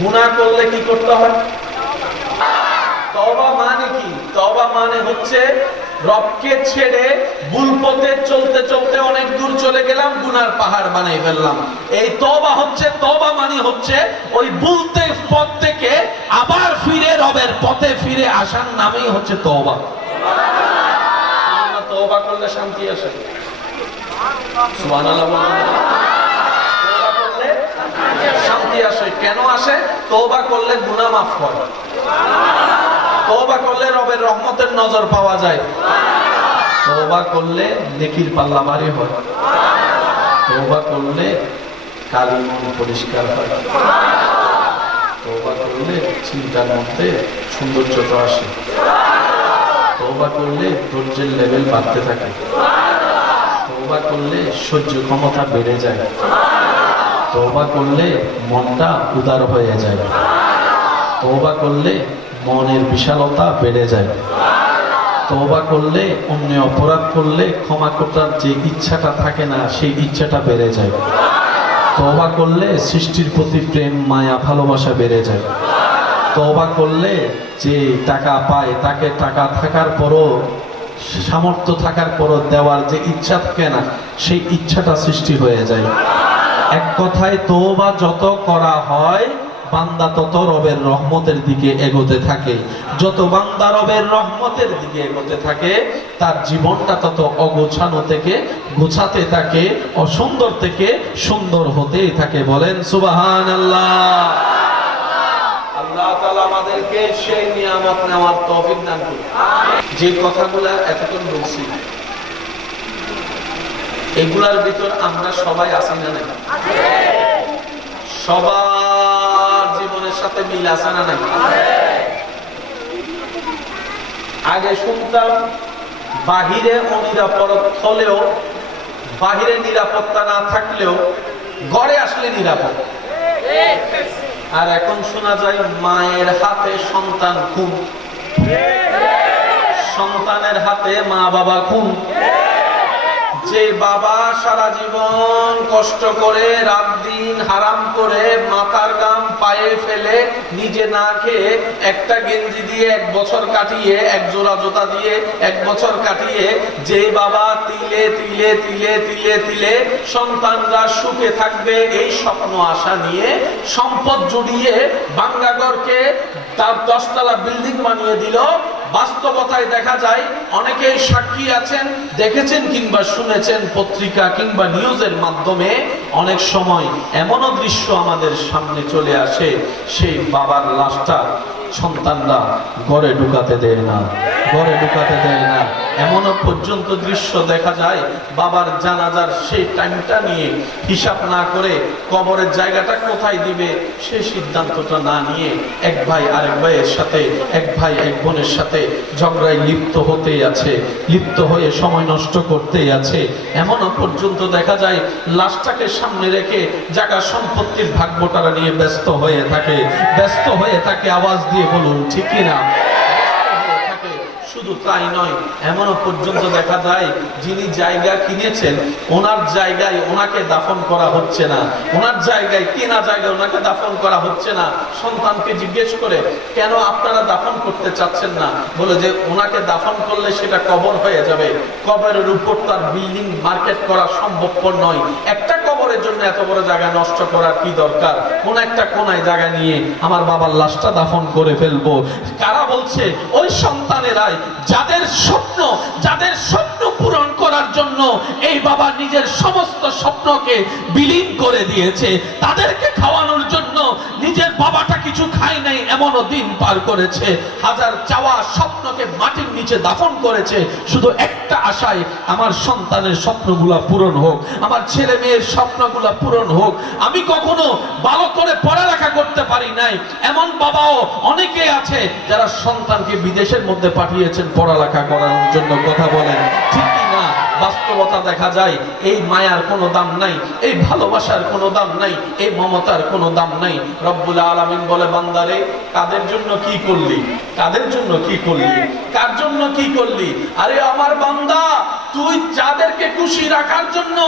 গুনাহ করলে কি করতে হয়? তওবা মানে কি? তওবা মানে হচ্ছে রবকে ছেড়ে ভুল পথে চলতে চলতে অনেক দূর চলে গেলাম, গুনার পাহাড় বানিয়ে ফেললাম। এই তওবা হচ্ছে, তওবা মানে হচ্ছে ওই ভুলতে পথ থেকে আবার ফিরে রবের পথে ফিরে আসার নামই হচ্ছে তওবা। সুবহানাল্লাহ। তওবা করলে শান্তি আসে। সুবহানাল্লাহ। তওবা করলে শান্তি আসে। কেন আসে? তওবা করলে গুনাহ মাফ হয়। তওবা করলে রবের রহমতের নজর পাওয়া যায়। তওবা করলে নেকির পাল্লা ভারী হয়। তওবা করলে কালি মন পরিষ্কার হয়। তওবা করলে চিন্তার মধ্যে সৌন্দর্যতা আসে। তওবা করলে ধৈর্যের লেভেল বাড়তে থাকে। তওবা করলে সহ্য ক্ষমতা বেড়ে যায়। তওবা করলে মনটা উদার হয়ে যায়। তওবা করলে মনের বিশালতা বেড়ে যায়। তওবা করলে অন্য অপরাধ করলে ক্ষমা করার যে ইচ্ছাটা থাকে না, সেই ইচ্ছাটা বেড়ে যায়। তওবা করলে সৃষ্টির প্রতি প্রেম, মায়া, ভালোবাসা বেড়ে যায়। তওবা করলে যে টাকা পায় তাকে টাকা থাকার পরও, সামর্থ্য থাকার পরও দেওয়ার যে ইচ্ছা থাকে না, সেই ইচ্ছাটা সৃষ্টি হয়ে যায়। এক কথায় তওবা যত করা হয় বান্দা তত রবের রহমতের দিকে এগোতে থাকে। যত বান্দা রবের রহমতের দিকে এগোতে থাকে তার জীবনটা তত অগোছানো থেকে গোছাতে থাকে, অসুন্দর থেকে সুন্দর হতেই থাকে। বলেন সুবহানাল্লাহ। আল্লাহ তাআলা আমাদেরকে সেই নিয়ামত নেওয়ার তৌফিক দান করুন। যে কথাগুলো এতক্ষণ বলছি এগুলার ভিতর আমরা সবাই আছি না নাই? সবার জীবনের সাথে মিল আছে না নাই? আগে শুনতাম বাহিরে অনিরাপদ হলেও, বাহিরে নিরাপত্তা না থাকলেও ঘরে আসলে নিরাপদ। আর এখন শোনা যায় মায়ের হাতে সন্তান খুন, সন্তানের হাতে মা বাবা খুন। যে বাবা সারা জীবন কষ্ট করে রাত দিন হারাম করে মাথার গাম পায়ে ফেলে নিজে না খেয়ে একটা গেঞ্জি দিয়ে 1 বছর কাটিয়ে, এক জোড়া জুতা দিয়ে 1 বছর কাটিয়ে, যে বাবা তিলে তিলে তিলে তিলে তিলে সন্তানরা সুখে থাকবে এই স্বপ্ন আশা নিয়ে সম্পদ জুড়িয়ে বাংলাগড়কে তার 10 তলা বিল্ডিং বানিয়ে দিল। বাস্তবতায় দেখা যায়, অনেকেই সাক্ষী আছেন, দেখেছেন কিংবা শুনেছেন পত্রিকা কিংবা নিউজের মাধ্যমে, অনেক সময় এমনও দৃশ্য আমাদের সামনে চলে আসে, সেই বাবার লাশটা সন্তানরা ঘরে ঢুকাতে দেয় না, ঘরে ঢুকাতে দেয় না। এমনও পর্যন্ত দৃশ্য দেখা যায় বাবার জানাজার সেই টাইমটা নিয়ে হিসাব না করে কবরের জায়গাটা কোথায় দিবে সেই সিদ্ধান্তটা না নিয়ে এক ভাই আরেক ভাইয়ের সাথে, এক ভাই এক বোনের সাথে ঝগড়ায় লিপ্ত হতেই আছে, লিপ্ত হয়ে সময় নষ্ট করতেই আছে। এমনও পর্যন্ত দেখা যায় লাশটাকে সামনে রেখে জায়গা সম্পত্তির ভাগ্যটারা নিয়ে ব্যস্ত হয়ে থাকে, ব্যস্ত হয়ে থাকে। আওয়াজ দিয়ে বলুন ঠিক কিনা? শুধু তাই নয়, এমনও পর্যন্ত দেখা যায় যিনি জায়গা কিনেছেন ওনার জায়গায় ওনাকে দাফন করা হচ্ছে না, ওনার জায়গায় কেনা জায়গায় ওনাকে দাফন করা হচ্ছে না। সন্তানকে জিজ্ঞেস করে, কেন আপনারা দাফন করতে চাচ্ছেন না? বলে যে ওনাকে দাফন করলে সেটা কবর হয়ে যাবে, কবরের উপর তার বিল্ডিং মার্কেট করা সম্ভবপর নয়। একটা কবরের জন্য এত বড় জায়গা নষ্ট করার কি দরকার? কোন একটা কোনায় জায়গা নিয়ে আমার বাবার লাশটা দাফন করে ফেলবো। কারা বলছে? ওই সন্তানেরাই, যাদের স্বপ্ন পূরণ করার জন্য এই বাবা নিজের সমস্ত স্বপ্নকে বিলীন করে দিয়েছে, তাদেরকে খাওয়ানোর জন্য নিজের বাবাটা কিছু খায় নাই এমনও দিন পার করেছে। হাজার চাওয়া স্বপ্নকে মাটির নিচে দাফন করেছে শুধু একটা আশায়, আমার সন্তানের স্বপ্নগুলা পূরণ হোক, আমার ছেলে মেয়ের স্বপ্নগুলা পূরণ হোক। আমি কখনো ভালো করে পড়ালেখা করতে পারি নাই এমন বাবাও অনেকে আছে যারা সন্তানকে বিদেশের মধ্যে পাঠিয়েছেন পড়ালেখা করার জন্য। কথা বলেন ঠিক কিনা? বাস্তবতা দেখা যায় এই মায়ার কোনো দাম নাই, এই ভালোবাসার কোনো দাম নাই, এই মমতার কোনো দাম নাই। রব্বুল আলামিন বলে, বান্দারে কাদের জন্য কি করলি, কাদের জন্য কি করলি, কার জন্য কি করলি? আরে আমার বান্দা, তুই যাদেরকে খুশি রাখার জন্য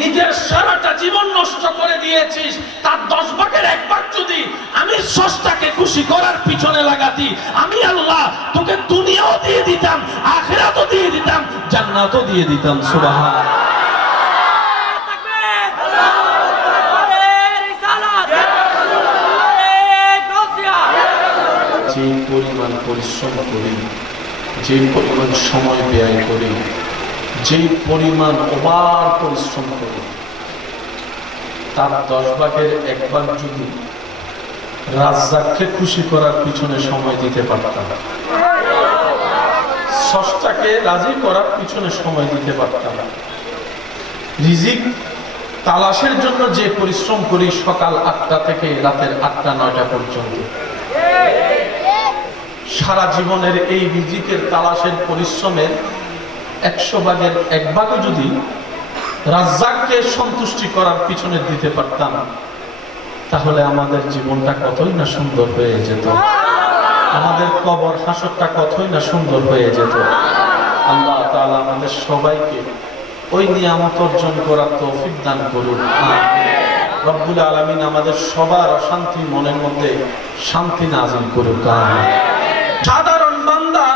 নিজের সারাটা জীবন নষ্ট করে দিয়েছিস, তার 10 ভাগের 1 ভাগ যদি আমি স্রষ্টাকে খুশি করার পিছনে লাগাতি, আমি আল্লাহ তোকে দুনিয়াও দিয়ে দিতাম, আখিরাতও দিয়ে দিতাম, জান্নাতও দিয়ে দিতাম। সুবহানাল্লাহ। যে পরিমাণ পরিশ্রম করি, যে পরিমাণ সময় ব্যয় করি, যে পরিমাণ ওভার পরিশ্রম করি, তার 10 ভাগের 1 ভাগ যদি রাজ্জাককে খুশি করার পিছনে সময় দিতে পারতাম, স্রষ্টাকে রাজি করার পিছনে সময় দিতে পারতাম, রিজিক তালাশের জন্য যে পরিশ্রম করি সকাল 8টা থেকে রাতের 8টা-9টা পর্যন্ত, সারা জীবনের এই রিজিকের তালাশের পরিশ্রমের 100 ভাগের 1 ভাগও যদি রাজ্জাককে সন্তুষ্টি করার পিছনে দিতে পারতাম, তাহলে আমাদের জীবনটা কতই না সুন্দর হয়ে যেত, আমাদের কবর হাসরটা কতই না সুন্দর হয়ে যেত। আল্লাহ তাআলা আমাদের সবাইকে ওই নিয়ামত অর্জন করার তৌফিক দান করুন। রব্বুল আলামিন আমাদের সবার অশান্তি মনের মধ্যে শান্তি নাযিল করুন। সাধারণ বান্দা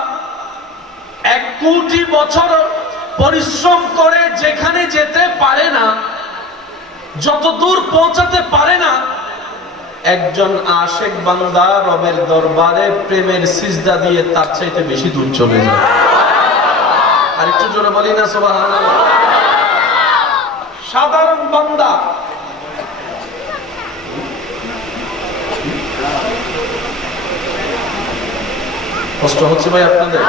1 কোটি বছর পরিশ্রম করে যেখানে যেতে পারে না, যত দূর পৌঁছাতে পারে না, একজন আশিক বান্দা রবের দরবারে প্রেমের সিজদা দিয়ে তার চাইতে বেশি দূর চলে যায়। আর একটু জোরে বলি না সুবহানাল্লাহ। সাধারণ বান্দা কষ্ট হচ্ছে ভাই আপনাদের,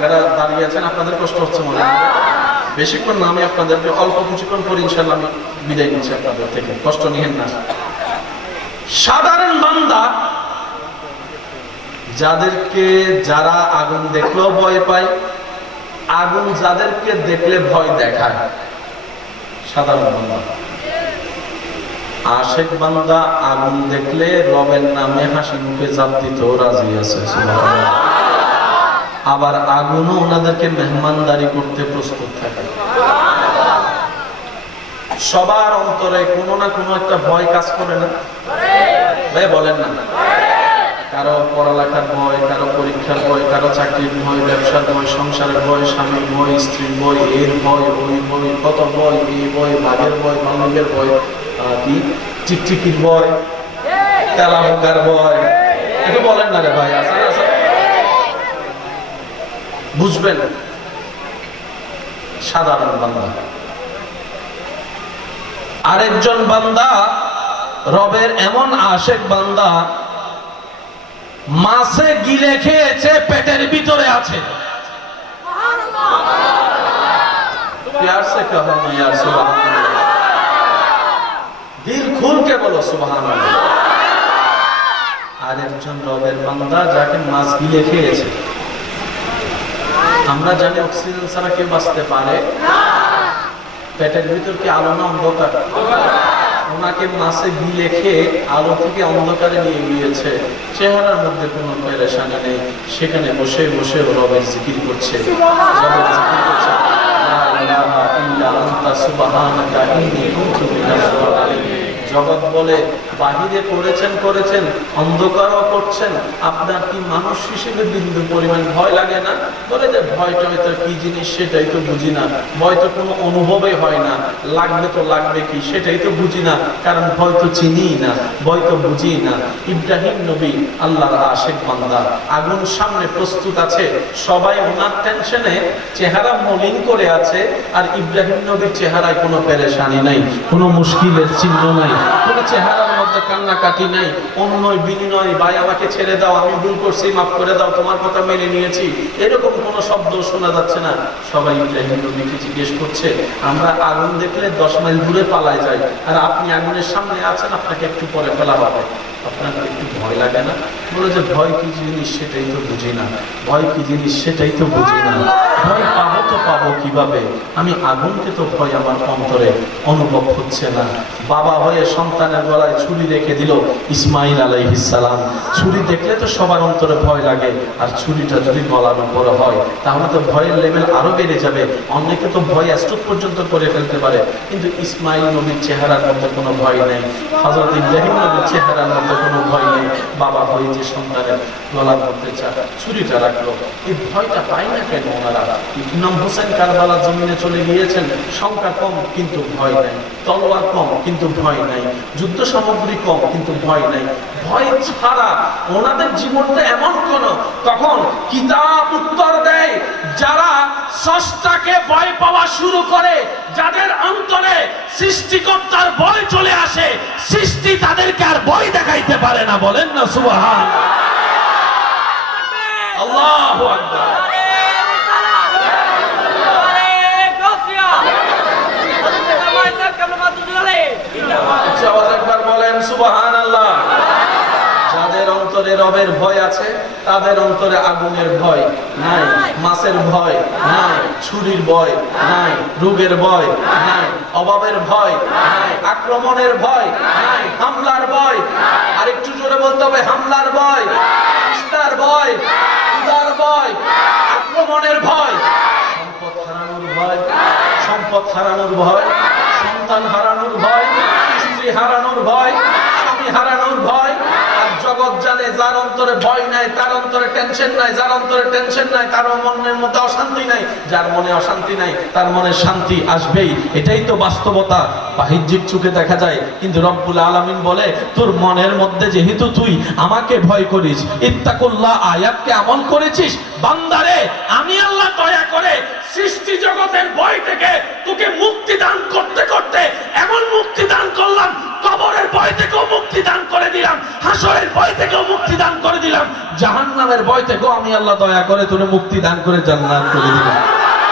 যারা দাঁড়িয়ে আছেন আপনাদের কষ্ট হচ্ছে মনে হয়। বেশিক্ষণ না, আমি আপনাদেরকে অল্প কিছুক্ষণ পরে ইনশাআল্লাহ আমি বিদায় নিচ্ছি আপনাদের থেকে, কষ্ট নিয়েন না। সাধারণ বান্দা যাদেরকে যারা আগুন দেখলেও ভয় পায়, আগুন যাদেরকে দেখলে ভয় দেখায়, সাধারণ বান্দা। আশিক বান্দা আগুন দেখলে রবের নামে হাসি মুখে জাপ দিতেও রাজি আছে, সুবহানাল্লাহ। আবার আগুনও ওনাদেরকে মেহমানদারি করতে প্রস্তুত থাকে। সবার অন্তরে কোনো না কোনো একটা ভয় কাজ করে না ভাই, বলেন না? কারো পড়ালেখার ভয়, কারো পরীক্ষার ভয়, কারো চাকরির ভয়, ব্যবসার ভয়, সংসারের ভয়, স্বামীর ভয়, স্ত্রীর ভয়, এর ভয়, ওই ভয়, কত ভয়, এই ভয়, বাঘের ভয়, ভাল্লুকের ভয়, কি টিকটিকির ভয়, তেলাপোকার ভয়। একটু বলেন না রে ভাই, আছে আছে বুঝবেন। সাধারণ বান্দা। আরেকজন বান্দা রবের এমন আশিক বান্দা, মাছে গিলে খেয়েছে, পেটের ভিতরে আছে। प्यार से कहो ना यार सुभान अल्लाह, दिल खोल के बोलो सुभान अल्लाह। আরেকজন রবের বান্দা যাকে মাছ গিলে খেয়েছে। আমরা জানি অক্সিজেন ছাড়া কেউ বাঁচতে পারে না। পেটের ভিতর কি আলো না অন্ধকার? ওনাকে মাছে গিলে খেয়ে আলো থেকে অন্ধকারে নিয়ে গিয়েছে, চেহারার মধ্যে কোনো পেরেশানি নেই, সেখানে বসে বসে রবের জিকির করছে, রবের জিকির করছে, লা ইলাহা ইল্লা আনতা সুবহানাকা ইন্নী কুনতু মিনাজ জালিমিন। জগৎ বলে বাহিরে করেছেন, অন্ধকারও করছেন, আপনার কি মানুষ হিসেবে বিন্দু পরিমাণ ভয় লাগে না? বলে যে ভয়টা হয়তো কি জিনিস সেটাই তো বুঝি না, ভয় তো কোনো অনুভবই হয় না, লাগবে তো লাগবে কি সেটাই তো বুঝি না, কারণ ভয় তো চিনি না, ভয় তো বুঝি না। ইব্রাহিম নবী আল্লাহর আশিক বান্দা, আগুন সামনে প্রস্তুত আছে, সবাই ওনার টেনশনে চেহারা মলিন করে আছে, আর ইব্রাহিম নবীর চেহারায় কোনো পেরেশানি নাই, কোনো মুশকিলের চিহ্ন নাই, কোনো চেহারার মধ্যে কান্নাকাটি নাই, অন্যয় বিনিময়, ভাই আমাকে ছেড়ে দাও, আমি ভুল করছি, মাফ করে দাও, তোমার কথা মেনে নিয়েছি, এরকম কোনো শব্দ শোনা যাচ্ছে না। সবাই ইব্রাহিম নবীকে জিজ্ঞেস করছে, আমরা আগুন দেখলে 10 মাইল দূরে পালায় যাই, আর আপনি আগুনের সামনে আছেন, আপনাকে একটু পরে ফেলা হবে, আপনার একটু ভয় লাগে না? বলে যে ভয় কি জিনিস সেটাই তো বুঝি না, ভয় কি জিনিস সেটাই তো বুঝি না, ভয় পাবো তো পাবো কিভাবে, আমি আগুনকে তো ভয় আমার অন্তরে অনুভব হচ্ছে না। বাবা হয়ে সন্তানের গলায় ছুরি রেখে দিল ইসমাইল আলাইহিস সালাম। ছুরি দেখলে তো সবার অন্তরে ভয় লাগে, আর ছুরিটা যদি গলার উপরে হয় তাহলে তো ভয়ের লেভেল আরো বেড়ে যাবে, অনেকে তো ভয় স্ট্রোক পর্যন্ত করে ফেলতে পারে। কিন্তু ইসমাইল নবীর চেহারার মধ্যে কোনো ভয় নেই, হযরত ইব্রাহিম নবীর চেহারার মধ্যে কোনো ভয় নেই, বাবা হয়ে যে সন্তানের গলার মধ্যে ছুরিটা রাখলো, এই ভয়টা পায় না কেন ওনারা? ইমাম হোসেন কারবালার জমিনে চলে গিয়েছেন, সংখ্যা কম কিন্তু ভয় নাই, তলোয়ার কম কিন্তু ভয় নাই, যুদ্ধ সামগ্রী কম কিন্তু ভয় নাই। ভয় ছাড়া ওনাদের জীবনটা এমন কোন, তখন কিতাব উত্তর দেয়, যারা স্রষ্টাকে ভয় পাওয়া শুরু করে, যাদের অন্তরে সৃষ্টিকর্তার ভয় চলে আসে, সৃষ্টি তাদেরকে আর ভয় দেখাইতে পারে না। বলেন না সুবহানাল্লাহ। আল্লাহু আকবার। একবার বলেন সুবহানাল্লাহ। যাদের অন্তরে রবের ভয় আছে, তাদের অন্তরে আগুনের ভয় নাই, মাছের ভয় নাই, ছুরির ভয় নাই, রোগের ভয় নাই, অভাবের ভয় নাই, আক্রমণের ভয় নাই, হামলার ভয়, আর একটু জোরে বলতে হবে, হামলার ভয়, ইস্তার ভয়, উদার ভয়, আক্রমণের ভয়, সম্পদ হারানোর ভয়, সম্পদ হারানোর ভয়, সন্তান হারানোর ভয়, স্ত্রী হারানোর ভয়, স্বামী হারানোর ভয়। আর জগৎ জানে, যার অন্তরে ভয় নাই তার অন্তরে টেনশন নাই, যার অন্তরে টেনশন নাই তার মনের মধ্যে অশান্তি নাই, যার মনে অশান্তি নাই তার মনে শান্তি আসবেই। এটাই তো বাস্তবতা, বাহ্যিক চোখে দেখা যায়, কিন্তু রব্বুল আলামিন বলে, তোর মনের মধ্যে যেহেতু তুই আমাকে ভয় করিস, ইত্তাকুল্লাহ আয়াতকে আমল করেছিস, বান্দারে আমি আল্লাহ দয়া করে সৃষ্টি জগতের ভয় থেকে তোকে মুক্তি দান করতে করতে এমন মুক্তি দান করলাম, কবরের ভয় থেকেও মুক্তি দান করে দিলাম, হাসরের ভয় থেকেও মুক্তি দান করে দিলাম, জাহান্নামের ভয় থেকেও আমি আল্লাহ দয়া করে তোরে মুক্তি দান করে জান্নাত করে দিলাম।